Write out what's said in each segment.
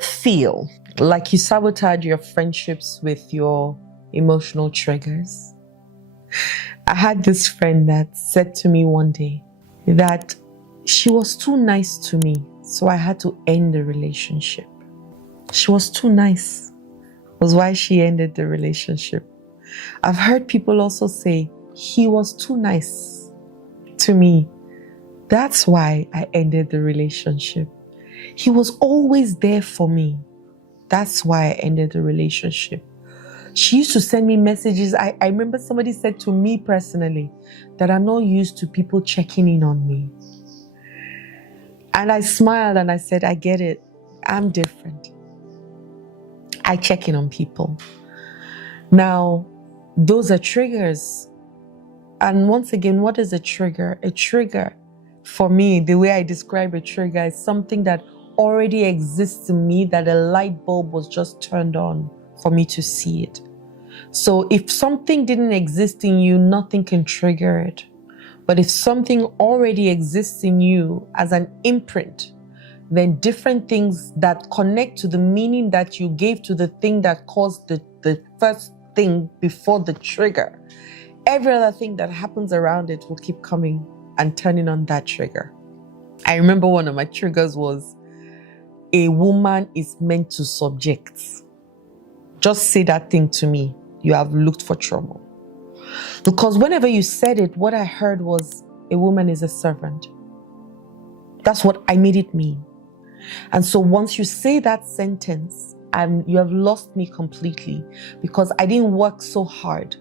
you feel like you sabotage your friendships with your emotional triggers? I had this friend that said to me one day that she was too nice to me, so I had to end the relationship. She was too nice, was why she ended the relationship. I've heard people also say, he was too nice to me. That's why I ended the relationship. He was always there for me. That's why I ended the relationship. She used to send me messages. I remember somebody said to me personally that I'm not used to people checking in on me. And I smiled and I said, I get it. I'm different. I check in on people. Now, those are triggers. And once again, what is a trigger? A trigger, for me, the way I describe a trigger is something that already exists in me, that a light bulb was just turned on for me to see it. So if something didn't exist in you, nothing can trigger it. But if something already exists in you as an imprint, then different things that connect to the meaning that you gave to the thing that caused the first thing before the trigger, every other thing that happens around it will keep coming and turning on that trigger. I remember one of my triggers was, a woman is meant to subject. Just say that thing to me. You have looked for trouble. Because whenever you said it, what I heard was, a woman is a servant. That's what I made it mean. And so once you say that sentence, you have lost me completely, because I didn't work so hard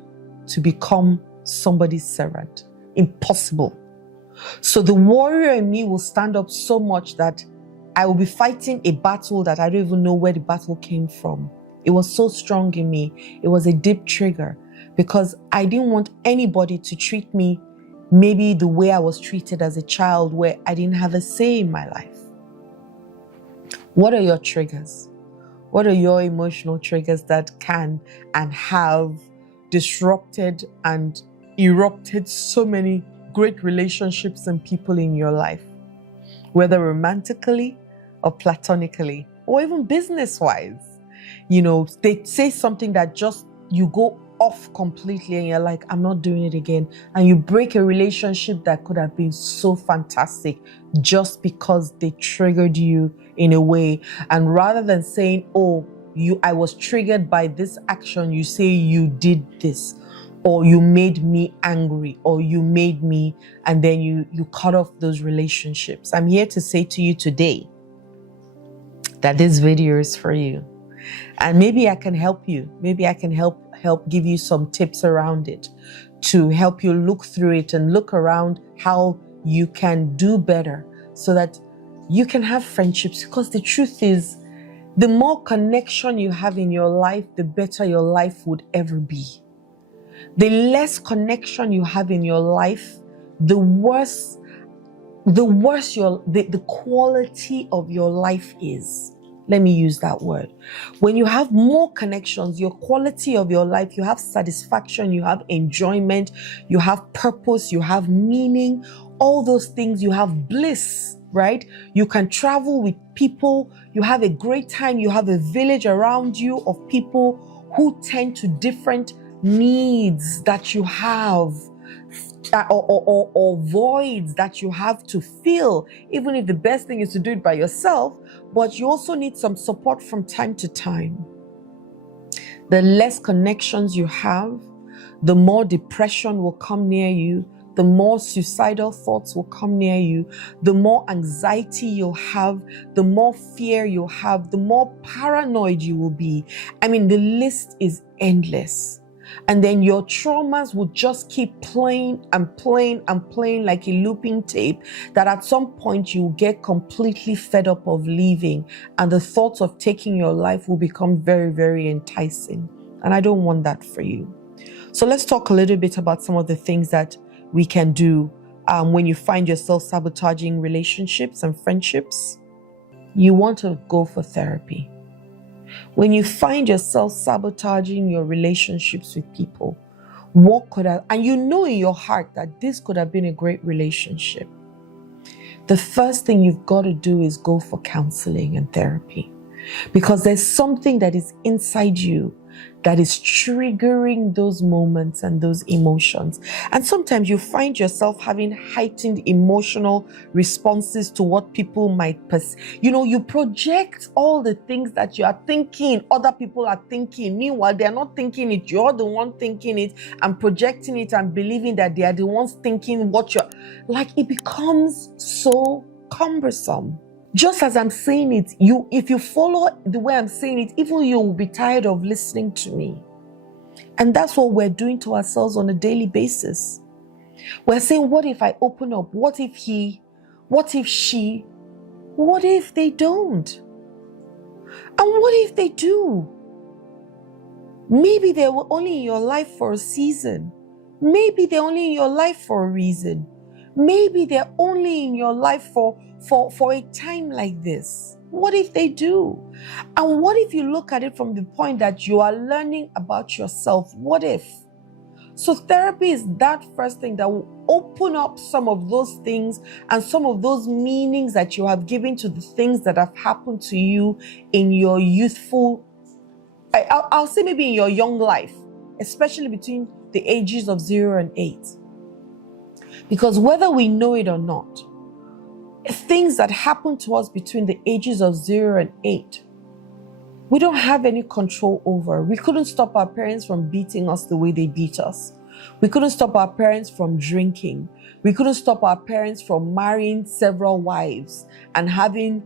to become somebody's servant. Impossible. So the warrior in me will stand up so much that I will be fighting a battle that I don't even know where the battle came from. It was so strong in me. It was a deep trigger, because I didn't want anybody to treat me maybe the way I was treated as a child, where I didn't have a say in my life. What are your triggers? What are your emotional triggers that can and have disrupted and erupted so many great relationships and people in your life? Whether romantically or platonically, or even business-wise. You know, they say something that just, you go off completely and you're like, I'm not doing it again. And you break a relationship that could have been so fantastic just because they triggered you in a way. And rather than saying, oh, I was triggered by this action, you say you did this, or you made me angry, or you made me, and then you cut off those relationships. I'm here to say to you today that this video is for you. And maybe I can help you. Maybe I can help give you some tips around it to help you look through it and look around how you can do better so that you can have friendships. Because the truth is, the more connection you have in your life, the better your life would ever be. The less connection you have in your life, the worse the quality of your life is. Let me use that word. When you have more connections, your quality of your life, you have satisfaction, you have enjoyment, you have purpose, you have meaning, all those things, you have bliss, right? You can travel with people, you have a great time, you have a village around you of people who tend to different needs that you have, or voids that you have to fill, even if the best thing is to do it by yourself, but you also need some support from time to time. The less connections you have, the more depression will come near you, the more suicidal thoughts will come near you, the more anxiety you'll have, the more fear you'll have, the more paranoid you will be. I mean, the list is endless. And then your traumas will just keep playing and playing and playing like a looping tape, that at some point you get completely fed up of leaving, and the thoughts of taking your life will become very, very enticing. And I don't want that for you. So let's talk a little bit about some of the things that we can do when you find yourself sabotaging relationships and friendships. You want to go for therapy. When you find yourself sabotaging your relationships with people, and you know in your heart that this could have been a great relationship, the first thing you've got to do is go for counseling and therapy. Because there's something that is inside you that is triggering those moments and those emotions. And sometimes you find yourself having heightened emotional responses to what people might you project all the things that you are thinking other people are thinking. Meanwhile, they're not thinking it. You're the one thinking it and projecting it and believing that they are the ones thinking what you're like. It becomes so cumbersome. Just as I'm saying it, if you follow the way I'm saying it, even you will be tired of listening to me. And that's what we're doing to ourselves on a daily basis. We're saying, what if I open up? What if he? What if she? What if they don't? And what if they do? Maybe they were only in your life for a season. Maybe they're only in your life for a reason. Maybe they're only in your life for a time like this. What if they do? And what if you look at it from the point that you are learning about yourself? What if? So therapy is that first thing that will open up some of those things and some of those meanings that you have given to the things that have happened to you in your youthful, I'll say maybe in your young life, especially between the ages of 0 and 8. Because whether we know it or not, things that happen to us between the ages of 0 and 8, we don't have any control over. We couldn't stop our parents from beating us the way they beat us. We couldn't stop our parents from drinking. We couldn't stop our parents from marrying several wives and having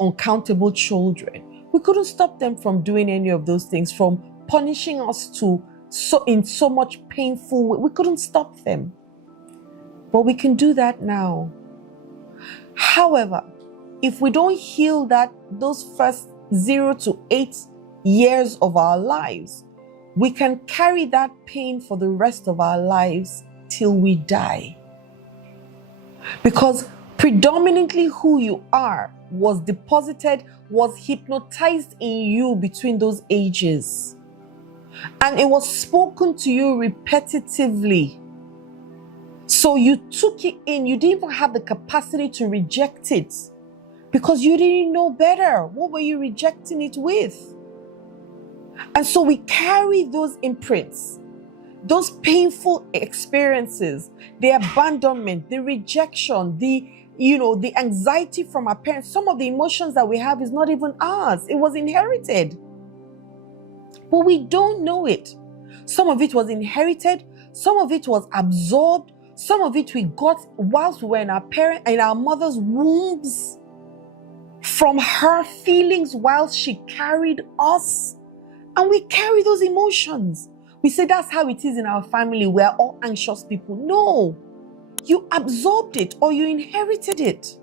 uncountable children. We couldn't stop them from doing any of those things, from punishing us in so much painful way. We couldn't stop them. But we can do that now. However, if we don't heal those first 0 to 8 years of our lives, we can carry that pain for the rest of our lives till we die. Because predominantly who you are was hypnotized in you between those ages. And it was spoken to you repetitively. So you took it in, you didn't even have the capacity to reject it because you didn't know better. What were you rejecting it with? And so we carry those imprints, those painful experiences, the abandonment, the rejection, the anxiety from our parents. Some of the emotions that we have is not even ours. It was inherited. But we don't know it. Some of it was inherited, some of it was absorbed. Some of it we got whilst we were in our mother's wombs, from her feelings while she carried us. And we carry those emotions. We say that's how it is in our family. We're all anxious people. No, you absorbed it or you inherited it.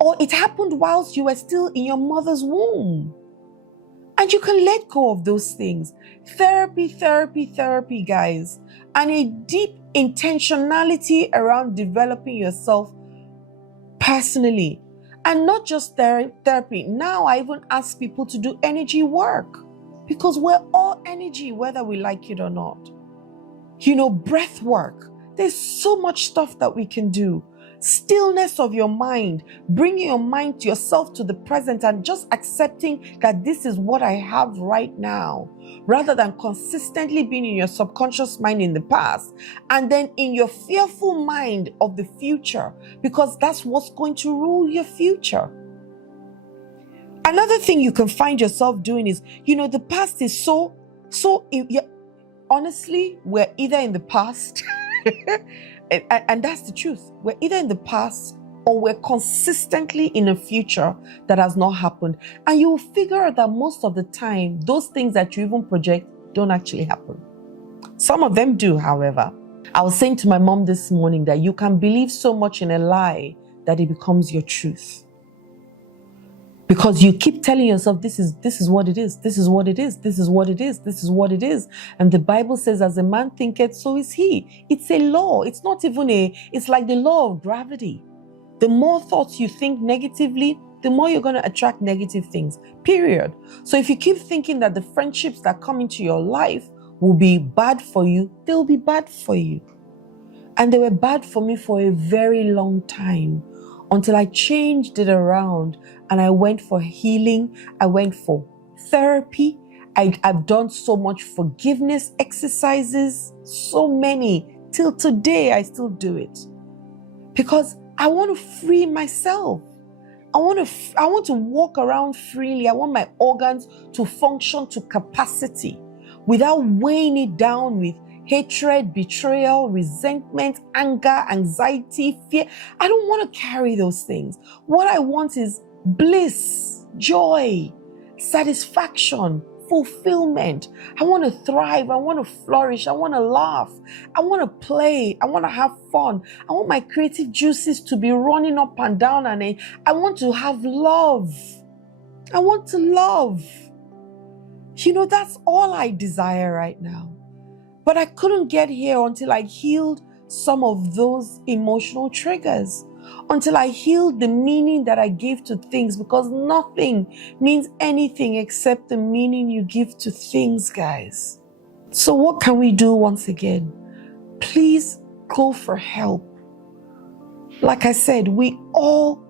Or it happened whilst you were still in your mother's womb. And you can let go of those things. Therapy, guys. And a deep intentionality around developing yourself personally. And not just therapy. Now I even ask people to do energy work. Because we're all energy, whether we like it or not. Breath work. There's so much stuff that we can do. Stillness of your mind, bringing your mind to yourself to the present and just accepting that this is what I have right now, rather than consistently being in your subconscious mind in the past and then in your fearful mind of the future, because that's what's going to rule your future. Another thing you can find yourself doing is, the past is honestly, we're either in the past and that's the truth. We're either in the past or we're consistently in a future that has not happened. And you will figure out that most of the time, those things that you even project don't actually happen. Some of them do, however. I was saying to my mom this morning that you can believe so much in a lie that it becomes your truth. Because you keep telling yourself, this is what it is, this is what it is, this is what it is, this is what it is. And the Bible says, as a man thinketh, so is he. It's a law. It's not even it's like the law of gravity. The more thoughts you think negatively, the more you're going to attract negative things, period. So if you keep thinking that the friendships that come into your life will be bad for you, they'll be bad for you. And they were bad for me for a very long time, until I changed it around and I went for healing. I went for therapy. I've done so much forgiveness exercises, so many. Till today, I still do it. Because I want to free myself. I want to walk around freely. I want my organs to function to capacity without weighing it down with hatred, betrayal, resentment, anger, anxiety, fear. I don't want to carry those things. What I want is bliss, joy, satisfaction, fulfillment. I want to thrive. I want to flourish. I want to laugh. I want to play. I want to have fun. I want my creative juices to be running up and down, and I want to have love. I want to love. That's all I desire right now. But I couldn't get here until I healed some of those emotional triggers, until I healed the meaning that I gave to things, because nothing means anything except the meaning you give to things, guys. So what can we do once again? Please go for help. Like I said, we all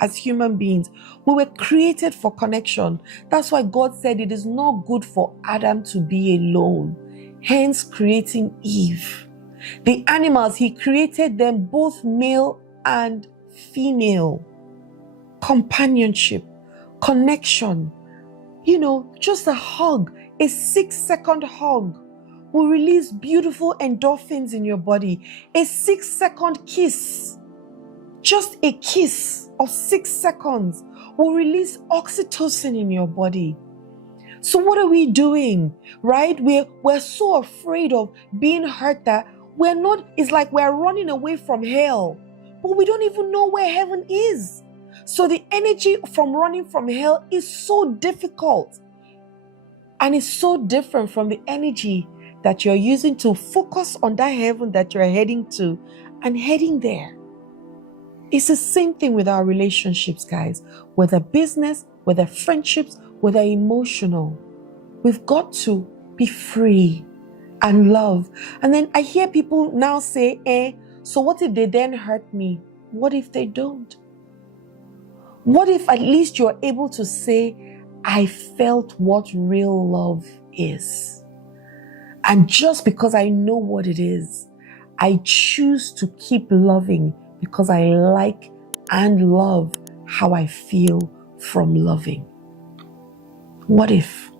as human beings, we were created for connection. That's why God said it is not good for Adam to be alone, hence creating Eve. The animals, he created them both male and female. Companionship, connection, just a hug, a 6-second hug will release beautiful endorphins in your body. A 6-second kiss, just a kiss of 6 seconds will release oxytocin in your body. So what are we doing, right? We're so afraid of being hurt that it's like we're running away from hell, but we don't even know where heaven is. So the energy from running from hell is so difficult, and it's so different from the energy that you're using to focus on that heaven that you're heading to and heading there. It's the same thing with our relationships, guys. Whether business, whether friendships, whether emotional, we've got to be free and love. And then I hear people now say, so what if they then hurt me? What if they don't? What if at least you're able to say, I felt what real love is. And just because I know what it is, I choose to keep loving because I like and love how I feel from loving. What if?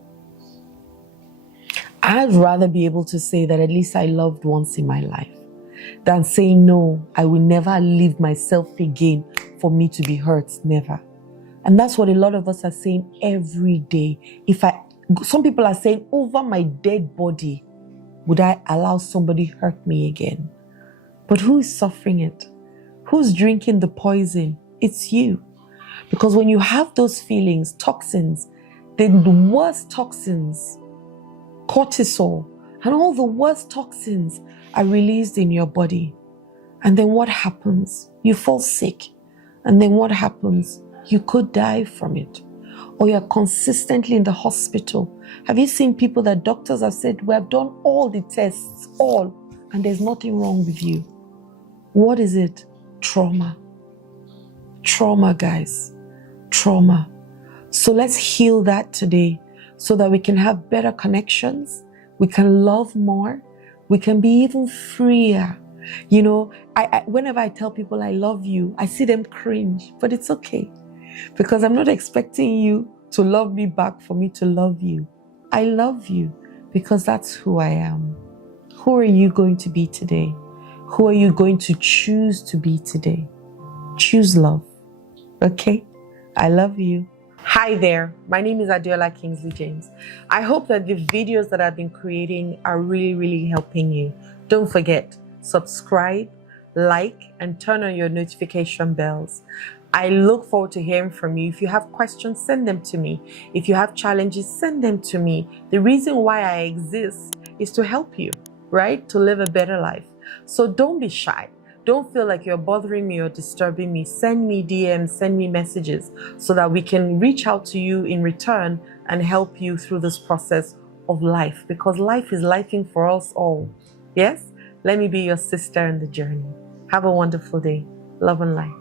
I'd rather be able to say that at least I loved once in my life than saying, no, I will never leave myself again for me to be hurt. Never. And that's what a lot of us are saying every day. Some people are saying, over my dead body, would I allow somebody hurt me again? But who is suffering it? Who's drinking the poison? It's you. Because when you have those feelings, toxins, the worst toxins, cortisol, and all the worst toxins are released in your body. And then what happens? You fall sick. And then what happens? You could die from it. Or you're consistently in the hospital. Have you seen people that doctors have said, we have done all the tests, and there's nothing wrong with you? What is it? Trauma. Trauma, guys. Trauma. So let's heal that today so that we can have better connections. We can love more. We can be even freer. Whenever I tell people I love you, I see them cringe, but it's okay. Because I'm not expecting you to love me back for me to love you. I love you because that's who I am. Who are you going to be today? Who are you going to choose to be today? Choose love. Okay? I love you. Hi there. My name is Adeola Kingsley James. I hope that the videos that I've been creating are really, really helping you. Don't forget, subscribe, like, and turn on your notification bells. I look forward to hearing from you. If you have questions, send them to me. If you have challenges, send them to me. The reason why I exist is to help you, right? To live a better life. So don't be shy. Don't feel like you're bothering me or disturbing me. Send me DMs, send me messages so that we can reach out to you in return and help you through this process of life, because life is lifing for us all. Yes? Let me be your sister in the journey. Have a wonderful day. Love and light.